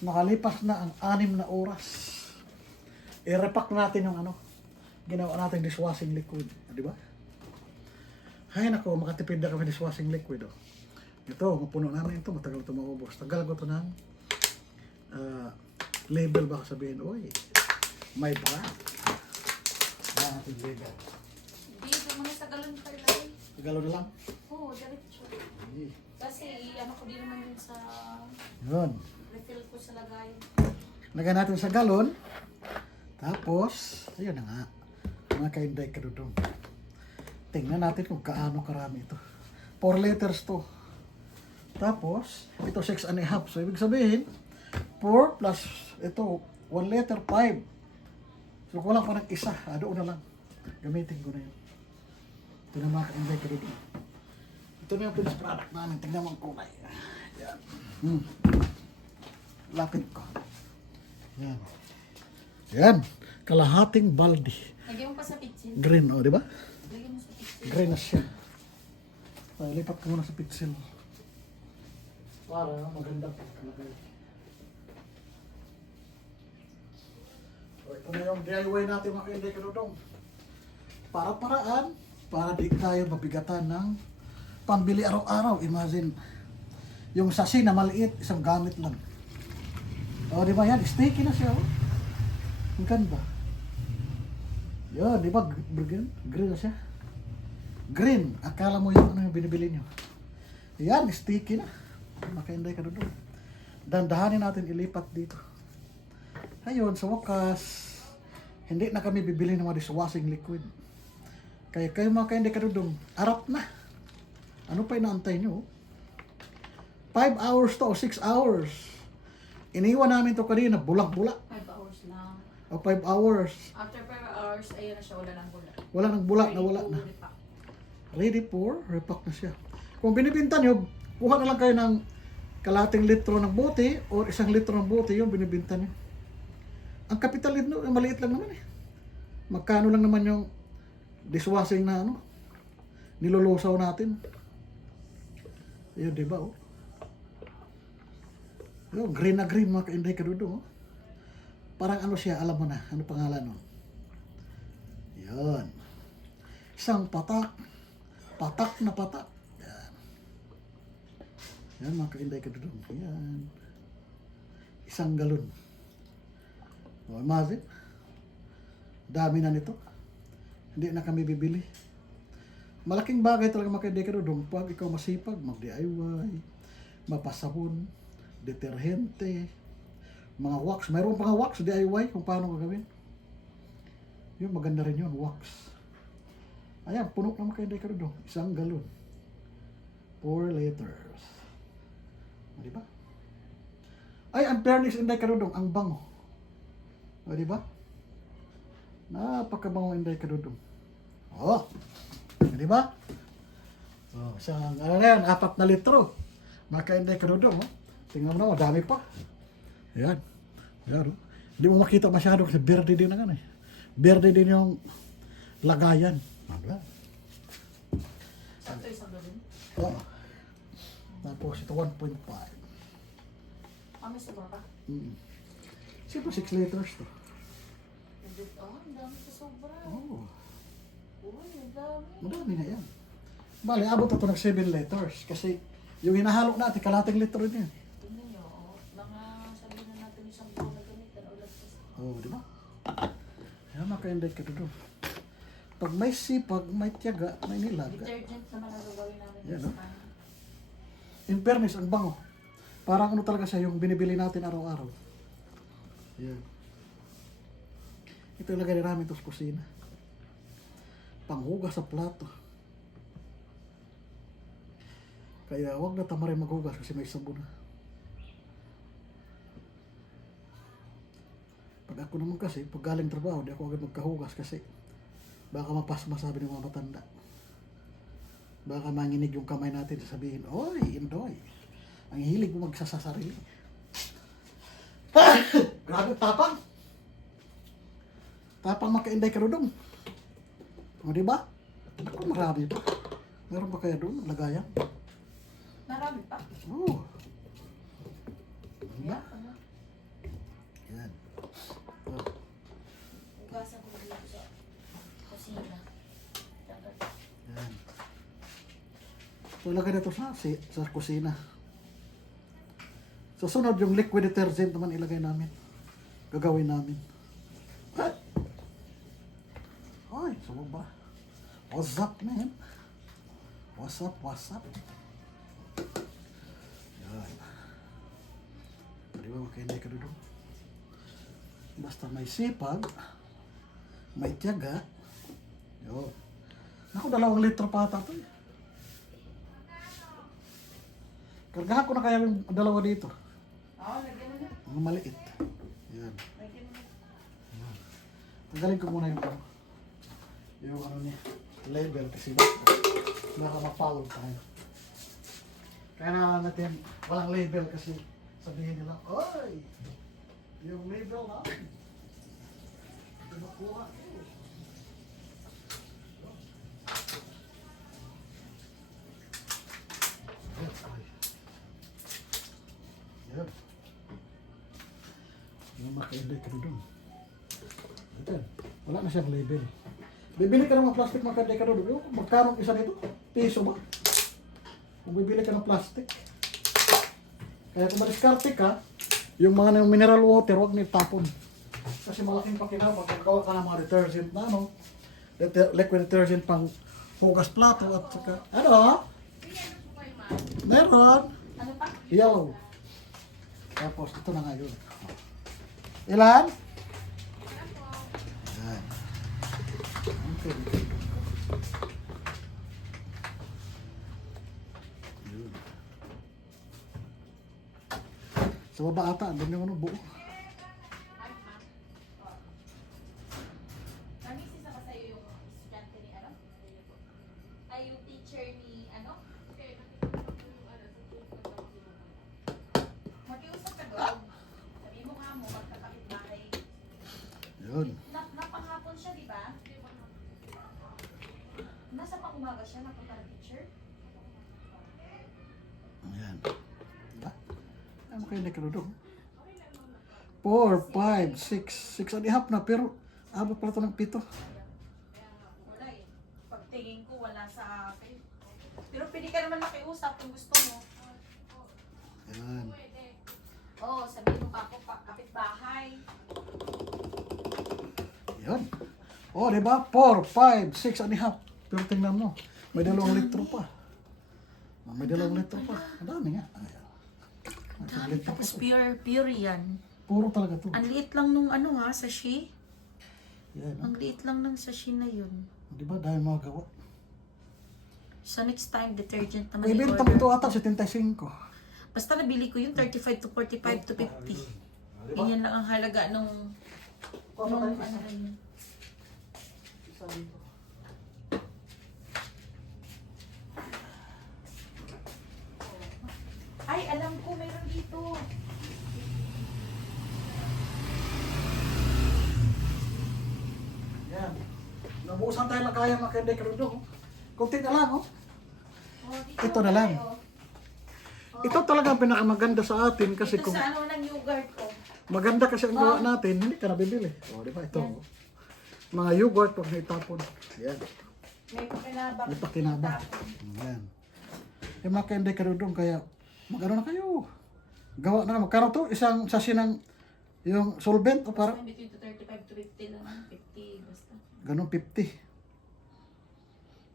Nakalipas na ang 6 na oras. I-repack natin yung ginawa natin dishwashing liquid. Di ba? Hay nako, makatipid na kami dishwashing liquid. Oh. Ito, mapuno namin ito. Matagal ito maubos. Tagal ko ito ng label baka sabihin. Uy, may brand. Yan ating label. Hindi, ito muna sa galon pa lang. Sa galon na lang? Oo, diretso. Kasi ko din naman yun sa Yun. refill ko sa lagay. Lagyan natin sa galon. Tapos, ayun na nga. Mga kainday kadudong. Tingnan natin kung kaano karami ito. 4 liters to. Tapos, ito 6.5. So, ibig sabihin, 4 plus ito, 1 liter, 5. So, kulang pa ng isa. Doon na lang. Gamitin ko na yun. Ito na mga kainday kadudong. Ito na yung finished product namin. Tingnan mo ang kulay. Yan. Lapit ko. Yan. Yan. Kalahating baldi. Lagyan mo pa sa pitsin. Green, di ba? Lagyan mo sa pitsin. Green na siya. So, lipat ko muna sa pitsil. Para maganda pagkalagay. So, ito na yung DIY natin mga kainday kadudong. Para-paraan, para di tayo mabigatan ng pambili araw-araw. Imagine, yung sasi na maliit, isang gamit lang. O, di ba yan? Sticky na siya, oh. Ang ganda. Yun, di ba? Green? Green na siya. Green. Akala mo yung yung binibili nyo. Yan, sticky na. Makainday ka doon. Dandahanin natin ilipat dito. Ayun, sa wakas, hindi na kami bibili ng mga dishwashing liquid. Kaya kayo mga kainday ka doon, arap na. Ano pa inaantay nyo? 5 hours to o 6 hours. Iniwan namin to kanina, bulak-bulak. 5 hours lang. O 5 hours. After 5 hours, ayun na siya, wala ng bulak. Wala nang bulak na wala na. Ready for repack na siya. Kung binibinta nyo, kuha na lang kayo ng kalating litro ng bote or 1 litro ng bote, yung binibinta nyo. Ang kapital nito, maliit lang naman eh. Magkano lang naman yung dishwashing na nilulusaw natin. Ayun, diba oh. Yung green na green mga kainday kadudong. Oh. Parang siya, alam mo na, ano pangalan nun? Yan. Isang patak. Patak na patak. Yan. Yan mga kainday kadudong. Yan. Isang galon. O, imagine. Dami na nito. Hindi na kami bibili. Malaking bagay talaga mga kainday kadudong. Pag ikaw masipag, mag-DIY, mapasabon, deterhente, mga wax. Mayroon pa nga wax, DIY, kung paano gagawin. Yun, maganda rin yun, wax. Ayan, puno naman kayo kayo doon. 1 galon. 4 liters. O, diba? Ay, ang fairness inday karudong, ang bango. O, diba? Napakabango inday karudong. O, diba? O, isang, ano na yan, 4 na litro. Maka inday karudong, tingnan mo na, dami pa. Ayan. Ayan, hindi mo makita masyado kasi berde din na eh. Berde din yung lagayan. Ayan. Sakto isang galon. Oo. Tapos ito 1.5. May sabor pa? Siyempre 6 liters to. Ang dami sa sobra. Oo. Uy, ang dami. Madami na yan. Bale, abot ito ng 7 liters. Kasi yung hinahalo natin, kalating litro niya. Tingnan nyo, mga sabihin na natin isang buwan na gamitan o lagpas. Oo, di ba? Ayan, maka-inday ka doon. Pag may sipag, may tiyaga, may nilaga. Detergent naman ang gagawin namin Yan, sa no? kanin. In fairness, ang bango. Parang talaga siya yung binibili natin araw-araw. Yan. Ito yung lagay namin ito sa kusina. Panghugas sa plato. Kaya huwag na tamarin maghugas kasi may sabon na. Pag ako naman kasi, pag galing trabaho, di ako agad magkahugas kasi baka mapasma sabi ng mga matanda. Baka manginig yung kamay natin sasabihin, oy, Indoy, ang hilig mo magsasasarili. Grabe, tapang. Tapang maka-inday karudong. O, diba? Ako, marami pa. Meron pa kaya doon, lagayan? Marami pa. Oo. Diba? Yeah, ano? So, ilagay dito sa kusina. Susunod yung liquid detergent naman ilagay namin. Gagawin namin. Ay, sumaba. What's up, man? What's up, what's up? Yan. Di ba makainday ka doon? Basta may sipag, may tiyaga. Yo. Naku, 2 litro pa ata ito. Kargahan ko na kaya yung 2 dito. Oo, lagyan mo na. Mga maliit. Yan. Lagyan mo na. Tanggalin ko muna yung ano niya, label kasi baka ma-follow tayo. Kaya na natin walang label kasi sabihin nila, oy, yung label na, hindi makuha. Yan. Yung makainday ka doon. Ito, wala na siyang label. Bibili ka ng mga plastic makainday ka doon. Magkano isa nito? Piso ba? Kung bibili ka ng plastic. Kaya kung madiskarte ka, yung mga mineral water, huwag nitapon. Kasi malaking pakinabang. Pagkawa ka ng mga detergent na ano, liquid detergent pang hugas plato at saka, ano? Meron. Ano pa? Yellow. Tapos, ito na nga yun. Ilan? Yan. Okay. Yun. Sa baba ata, doon yung ano, buo. Namisis ako sa'yo yung estudyante ni ano? Ay, yung teacher ni ano? Mag-iusap ka doon. Sabi mo nga mo, magkakapit-bahay. Yun. Napanghapon siya, di ba? Nasa pang-umaga siya, napunta ng teacher. Ayan. Diba? Ano kayo na karoon? 4, 5, 6. 6 and a half na, pero abot pala ito ng 7. Wala eh. Pagtingin ko, wala sa akin. Pero pwede ka naman makiusap kung gusto mo. Ayan. Oo, sabihin mo pa ako, kapit-bahay. Yan. O, oh, diba? 4, 5, 6 and a half. Pero tingnan mo, may 2 litro pa. May 2 litro pa. Ang dami nga. Ayan. May 2 litro pa. Tapos pure yan. Puro talaga to. Ang liit lang nung ano ha, sashi. Yan. Ang liit lang ng sashi na yun. Diba? Dahil mga gawa. So next time, detergent naman Ibenta mo ito ata 75. Basta nabili ko yung 35 to 45 to 50. Yan lang ang halaga nung ano na yun. Ay, alam ko, meron dito. Yan. Nabuusan tayo na kaya mga kende karudo. Kunti na lang, oh. Oh, dito Ito na lang. tayo. Ito talaga ang pinakamaganda sa atin kasi Ito kung sa ano ng yogurt ko. maganda kasi ang gawa natin, hindi ka nabibili. O, di ba? Ito. Yan. Oh. Mga yogurt, pag naitapon. Yan. May pakinabang. May pakinabang. Yan. Yung mga kende karudong, kaya mag-ano na kayo. Gawa na magkano to? Isang sachet ng yung solvent o Parang parang between to 35 to 50 lang. 50 basta. ganun 50.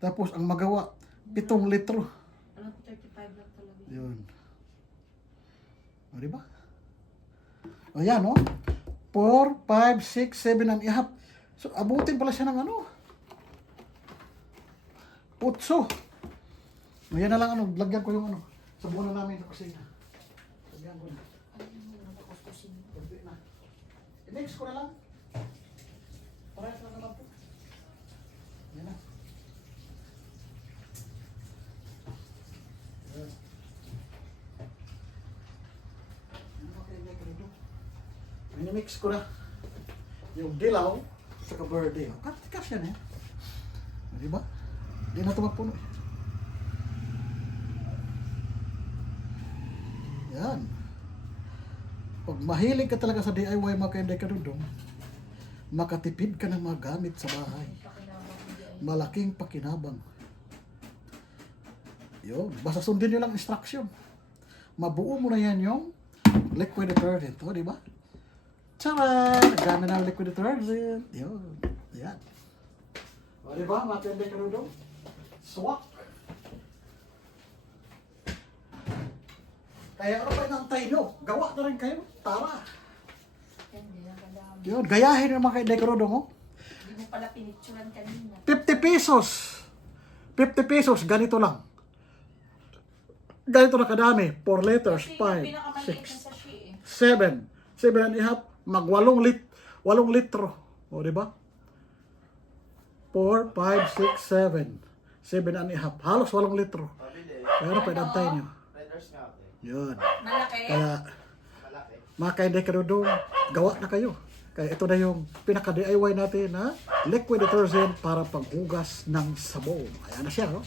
Tapos ang magawa, 7 litro. Alam ko 35 lang talaga. Yun. O, di ba? O, yan, o. 4, 5, 6, 7 and a half. So, abutin pala siya ng ano. 8. O, yan na lang, ano. Lagyan ko yung ano. Sabunan namin sa kusina. Lagyan ko na. Kunti na. I-mix ko na lang. Parehas lang naman po. Yan na. Yan. Minimix ko na yung dilaw sa kaberde. Kasi yan eh. Diba? Hindi na ito magpuno eh. Yan. Pag mahilig ka talaga sa DIY mga kainday ka doon, makatipid ka ng mga gamit sa bahay. Malaking pakinabang. Yun. Basta sundin nyo lang instruction. Mabuo mo na yan yung liquid detergent. O, di ba? Tara! Gamit na liquid detergent. Yun. Ayan. O, di ba? Matindi ka doon. Swak. Kaya ano pa inantay nyo? Gawa na rin kayo. Tara. Hindi lang kadami. Yun. Gayahin nyo mga kainday ka doon. Hindi mo pala pinicturan kanina. 50 pesos. 50 pesos. Ganito lang. Ganito na kadami. 4 liters. Kasi yung 5, pinakamaliit 6, na sachet eh. 7. 7 and a half. Mag 8 litro. O, di ba? 4, 5, 6, 7. 7 and a half. Halos 8 litro. Pero pinantay nyo. Yun. Malaki. Kaya, mga kainday kadudong, gawa na kayo. Kaya ito na yung pinaka-DIY natin na liquid detergent para paghugas ng sabon. Ayan na siya, no?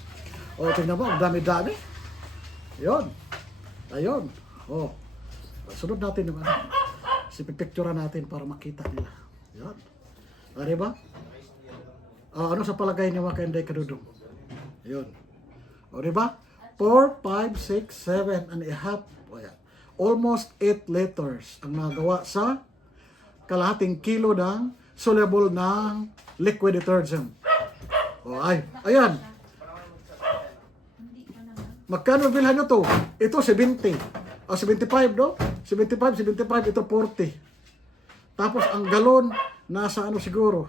O, tingnan mo, ang dami-dami. Yun. Ayun. O, sunod natin yung ano. Pipicturean natin para makita nila. Yun. O, diba? O, ano sa palagay niyo mga kainday kadudong? Yun. O, diba? 4, 5, 6, 7 and a half. O, yan. Almost 8 liters ang nagawa sa kalahating kilo ng soluble ng liquid detergent. O, ayan. Hindi pa naman. Magkano bilhan nyo to? Ito 70. O 75, no? 75, ito 40. Tapos ang galon, nasa ano siguro?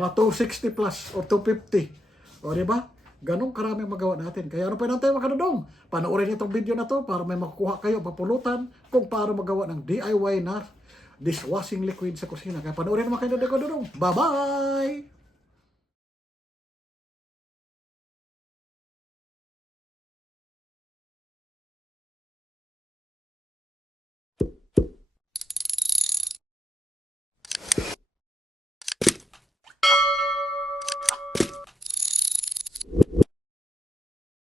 Mga 260 plus o 250. O, di ba? Ganong karaming magawa natin. Kaya ano pa nang tayo mga kadudong? Panoorin itong video na to para may makukuha kayo, mapulutan kung paano magawa ng DIY na dishwashing liquid sa kusina. Kaya panoorin naman kayo na kadudong. Bye-bye!